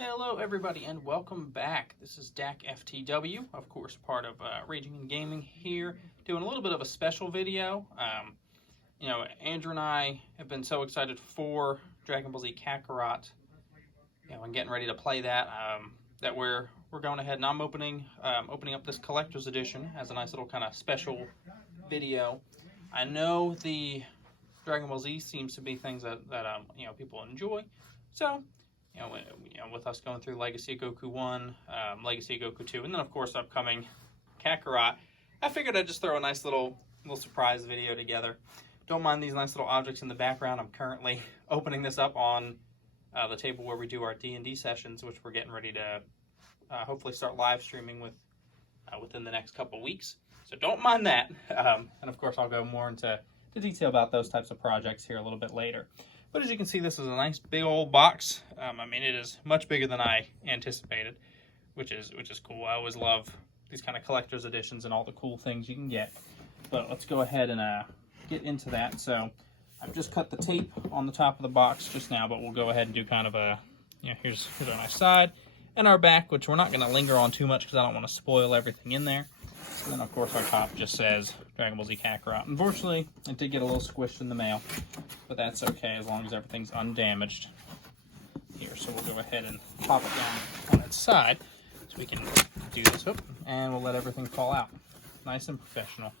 Hello everybody and welcome back. This is Dak FTW, of course part of Raging in Gaming here, doing a little bit of a special video. Andrew and I have been so excited for Dragon Ball Z Kakarot, and getting ready to play that, that we're going ahead and I'm opening up this collector's edition as a nice little kind of special video. I know the Dragon Ball Z seems to be things that people enjoy, so with us going through Legacy of Goku 1, Legacy of Goku 2, and then of course upcoming Kakarot, I figured I'd just throw a nice little surprise video together. Don't mind these nice little objects in the background. I'm currently opening this up on the table where we do our D&D sessions, which we're getting ready to hopefully start live streaming within the next couple weeks. So don't mind that. And of course I'll go more into detail about those types of projects here a little bit later. But as you can see, this is a nice big old box. It is much bigger than I anticipated, which is cool. I always love these kind of collector's editions and all the cool things you can get. But let's go ahead and get into that. So I've just cut the tape on the top of the box just now, but we'll go ahead and do kind of a, here's our nice side and our back, which we're not going to linger on too much because I don't want to spoil everything in there. And then of course our top just says Dragon Ball Z Kakarot. Unfortunately, it did get a little squished in the mail, but that's okay as long as everything's undamaged. Here, so we'll go ahead and pop it down on its side so we can do this, and we'll let everything fall out. Nice and professional,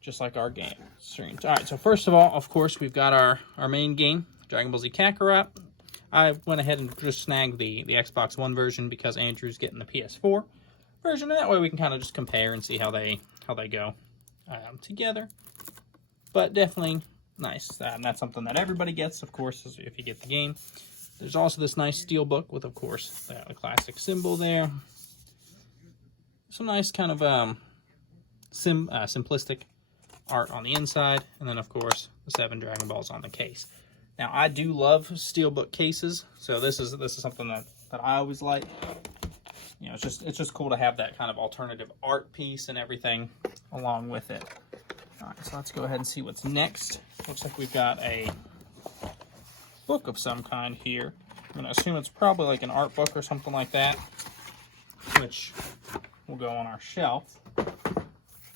just like our game streams. All right, so first of all, of course, we've got our main game, Dragon Ball Z Kakarot. I went ahead and just snagged the Xbox One version because Andrew's getting the PS4 version, and that way we can kind of just compare and see how they go together. But definitely nice. That's something that everybody gets, of course, if you get the game. There's also this nice steel book with, of course, the classic symbol there. Some nice kind of simplistic art on the inside, and then of course the 7 Dragon Balls on the case. Now I do love steelbook cases, so this is something that I always like. It's just cool to have that kind of alternative art piece and everything along with it. All right, so let's go ahead and see what's next. Looks like we've got a book of some kind here. I'm gonna assume it's probably like an art book or something like that, which will go on our shelf.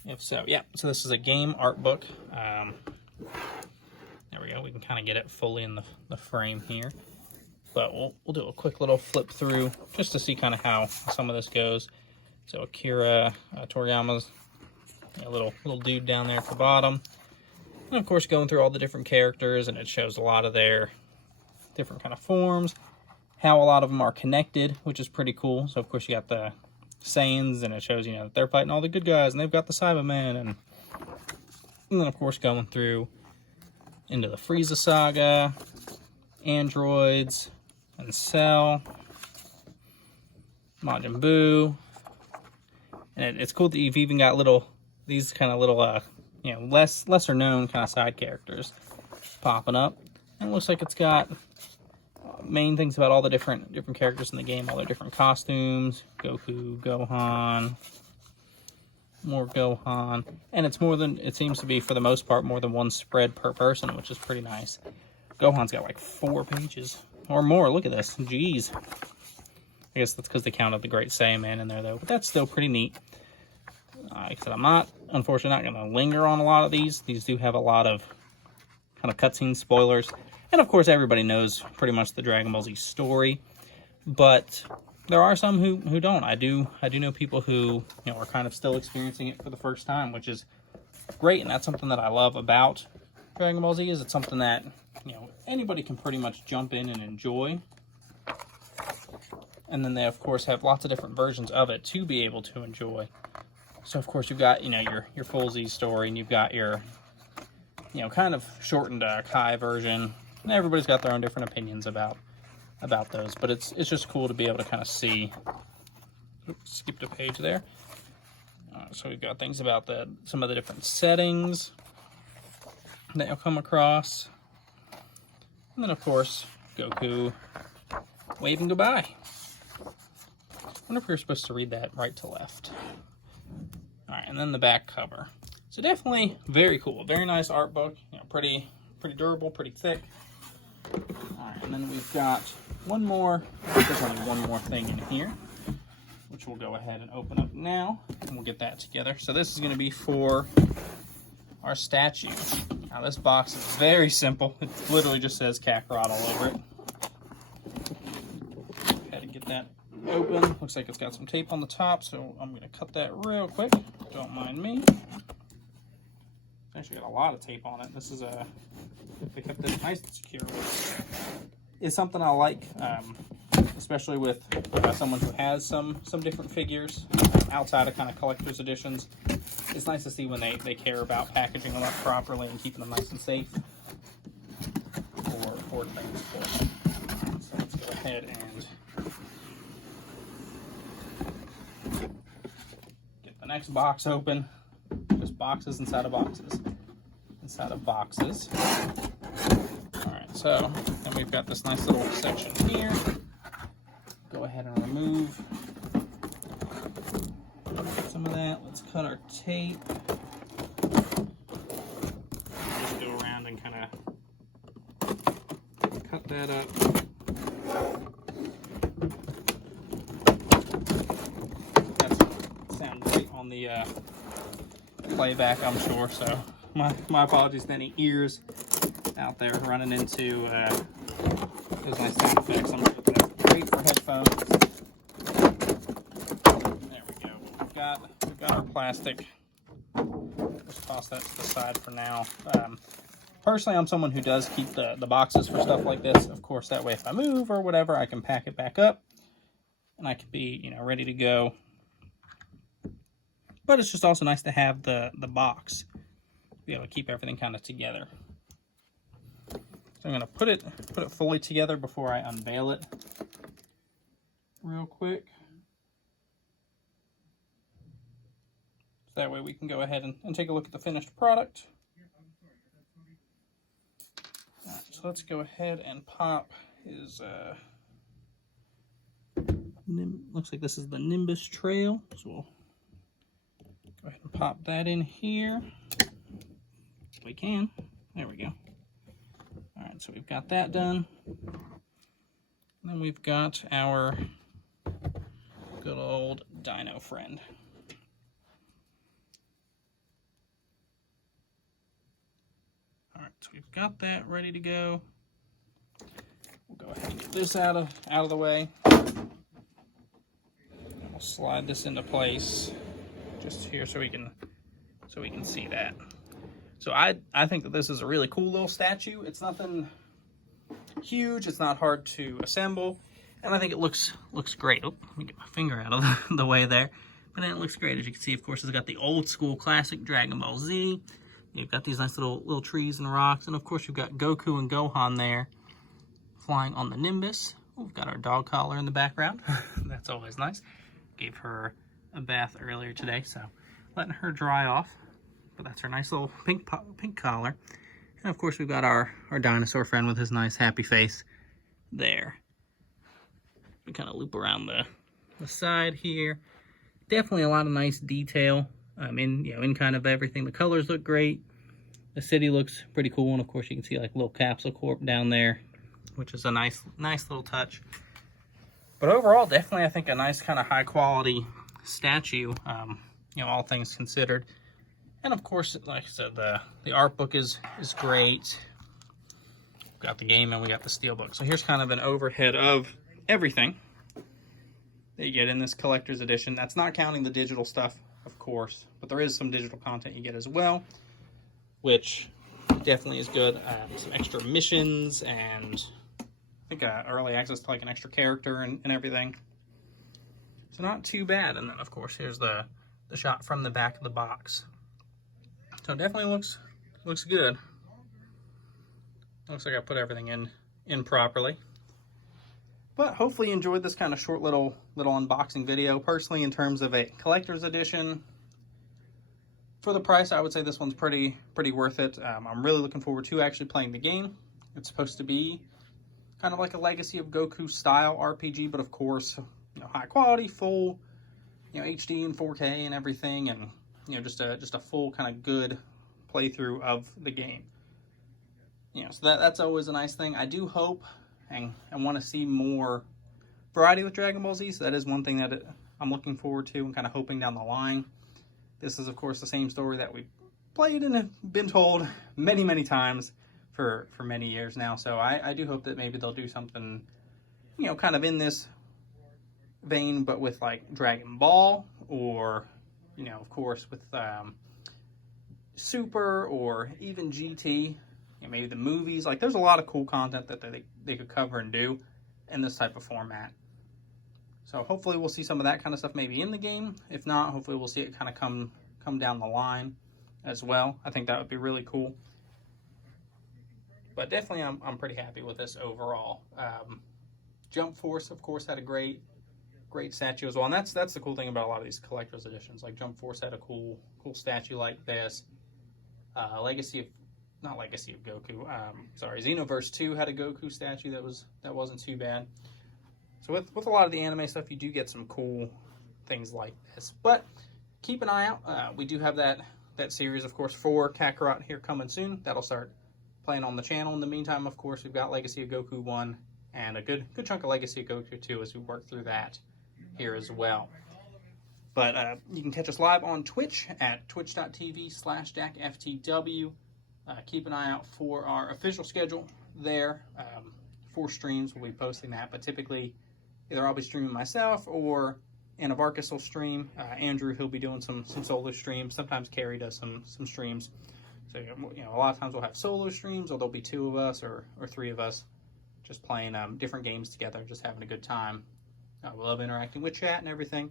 If so, yeah. So this is a game art book. There we go. We can kind of get it fully in the frame here. But we'll do a quick little flip through just to see kind of how some of this goes. So Akira Toriyama's little dude down there at the bottom. And of course going through all the different characters, and it shows a lot of their different kind of forms, how a lot of them are connected, which is pretty cool. So of course you got the Saiyans, and it shows that they're fighting all the good guys, and they've got the Cybermen, and then of course going through into the Frieza saga, androids, and Cell, Majin Buu, and it's cool that you've even got these kind of little lesser known kind of side characters popping up, and it looks like it's got main things about all the different characters in the game, all their different costumes, Goku, Gohan, more Gohan, and it seems to be for the most part more than one spread per person, which is pretty nice. Gohan's got like 4 pages or more. Look at this. Jeez. I guess that's because they counted the Great Saiyaman in there, though. But that's still pretty neat. Like I said, I'm unfortunately not going to linger on a lot of these. These do have a lot of kind of cutscene spoilers. And, of course, everybody knows pretty much the Dragon Ball Z story. But there are some who don't. I do know people who are kind of still experiencing it for the first time, which is great. And that's something that I love about Dragon Ball Z, is it's something that anybody can pretty much jump in and enjoy. And then they of course have lots of different versions of it to be able to enjoy. So of course you've got your full Z story, and you've got your kind of shortened Kai version. And everybody's got their own different opinions about those, but it's just cool to be able to kind of see. Oops, skipped a page there. So we've got things about some of the different settings that you'll come across. And then, of course, Goku waving goodbye. I wonder if we were supposed to read that right to left. All right, and then the back cover. So definitely very cool. Very nice art book. Pretty durable, pretty thick. Alright, and then we've got one more, there's only one more thing in here, which we'll go ahead and open up now, and we'll get that together. So this is going to be for our statue. Now this box is very simple. It literally just says Kakarot all over it. Go ahead and get that open. Looks like it's got some tape on the top, so I'm going to cut that real quick. Don't mind me. It's actually got a lot of tape on it. This is they kept it nice and secure, which is something I like, especially with someone who has some different figures outside of kind of collector's editions. It's nice to see when they care about packaging them up properly and keeping them nice and safe for things. So let's go ahead and get the next box open. Just boxes inside of boxes. Inside of boxes. Alright, so then we've got this nice little section here. Go ahead and remove some of that. Let's cut our tape. Just go around and kind of cut that up. That sounds great on the playback, I'm sure, so my apologies to any ears out there running into those nice sound effects. I'm sure that's great for headphones. There we go. We've got our plastic. Just toss that to the side for now. Personally, I'm someone who does keep the boxes for stuff like this. Of course, that way if I move or whatever, I can pack it back up and I can be, you know, ready to go. But it's just also nice to have the box, be able to keep everything kind of together. So I'm going to put it fully together before I unveil it real quick. So that way we can go ahead and take a look at the finished product. All right, so let's go ahead and pop his, looks like this is the Nimbus Trail. So we'll go ahead and pop that in here. If we can. There we go. All right, so we've got that done. And then we've got our good old dino friend. All right, so we've got that ready to go. We'll go ahead and get this out of the way. We'll slide this into place just here so we can see that. So I think that this is a really cool little statue. It's nothing huge. It's not hard to assemble, and I think it looks great. Oh, let me get my finger out of the way there. But then it looks great. As you can see, of course, it's got the old school classic Dragon Ball Z. You've got these nice little trees and rocks, and of course you've got Goku and Gohan there flying on the Nimbus. We've got our dog collar in the background. That's always nice. Gave her a bath earlier today, so letting her dry off. But that's her nice little pink collar. And of course we've got our dinosaur friend with his nice happy face there. We kind of loop around the side here. Definitely a lot of nice detail in kind of everything. The colors look great. The city looks pretty cool, and of course you can see like little capsule corp down there, which is a nice little touch. But overall, definitely I think a nice kind of high quality statue, all things considered. And of course, like I said, the art book is great. We've got the game and we got the steelbook. So here's kind of an overhead of everything that you get in this collector's edition. That's not counting the digital stuff, of course, but there is some digital content you get as well, which definitely is good. Some extra missions and I think early access to like an extra character and everything. So not too bad. And then of course here's the shot from the back of the box. So it definitely looks good. Looks like I put everything in properly. But hopefully you enjoyed this kind of short little unboxing video. Personally, in terms of a collector's edition, for the price, I would say this one's pretty worth it. I'm really looking forward to actually playing the game. It's supposed to be kind of like a Legacy of Goku style RPG, but of course, high quality, full, HD and 4K and everything, and just a full kind of good playthrough of the game. so that's always a nice thing. I do hope and want to see more variety with Dragon Ball Z, so that is one thing that I'm looking forward to and kind of hoping down the line. This is, of course, the same story that we've played and have been told many, many times for many years now, so I do hope that maybe they'll do something, kind of in this vein, but with, like, Dragon Ball, or, of course, with Super, or even GT, maybe the movies. Like, there's a lot of cool content that they could cover and do in this type of format. So hopefully we'll see some of that kind of stuff maybe in the game. If not, hopefully we'll see it kind of come down the line as well. I think that would be really cool. But definitely I'm pretty happy with this overall. Jump Force, of course, had a great statue as well. And that's the cool thing about a lot of these collector's editions. Like, Jump Force had a cool statue like this. Legacy of Goku. Xenoverse 2 had a Goku statue that wasn't too bad. So with a lot of the anime stuff, you do get some cool things like this. But keep an eye out. We do have that series, of course, for Kakarot here coming soon. That'll start playing on the channel. In the meantime, of course, we've got Legacy of Goku 1 and a good chunk of Legacy of Goku 2 as we work through that here as well. But you can catch us live on Twitch at twitch.tv/DakFTW. Keep an eye out for our official schedule there. 4 streams, we'll be posting that, but typically either I'll be streaming myself or Anavarkus will stream. Andrew, he'll be doing some solo streams. Sometimes Carrie does some streams. So, a lot of times we'll have solo streams, or there'll be 2 of us or 3 of us just playing different games together, just having a good time. We love interacting with chat and everything.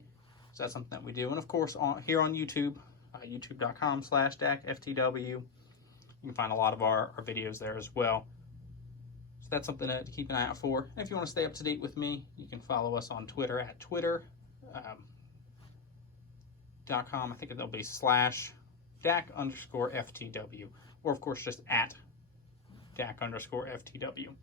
So that's something that we do. And of course, here on YouTube, youtube.com/DakFTW, you can find a lot of our videos there as well. So that's something to keep an eye out for. And if you want to stay up to date with me, you can follow us on Twitter at twitter.com. I think it'll be /DAK_FTW. Or of course just at DAK_FTW.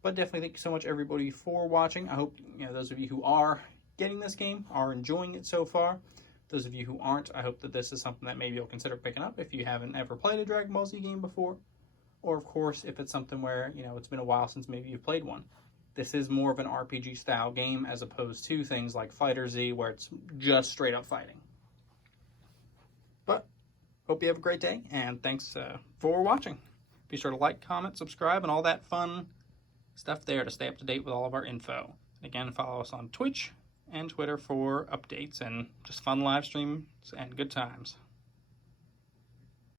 But definitely thank you so much, everybody, for watching. I hope those of you who are getting this game are enjoying it so far. Those of you who aren't, I hope that this is something that maybe you'll consider picking up if you haven't ever played a Dragon Ball Z game before. Or, of course, if it's something where, it's been a while since maybe you've played one. This is more of an RPG-style game as opposed to things like Fighter Z, where it's just straight-up fighting. But, hope you have a great day, and thanks for watching. Be sure to like, comment, subscribe, and all that fun stuff there to stay up to date with all of our info. And again, follow us on Twitch and Twitter for updates and just fun live streams and good times.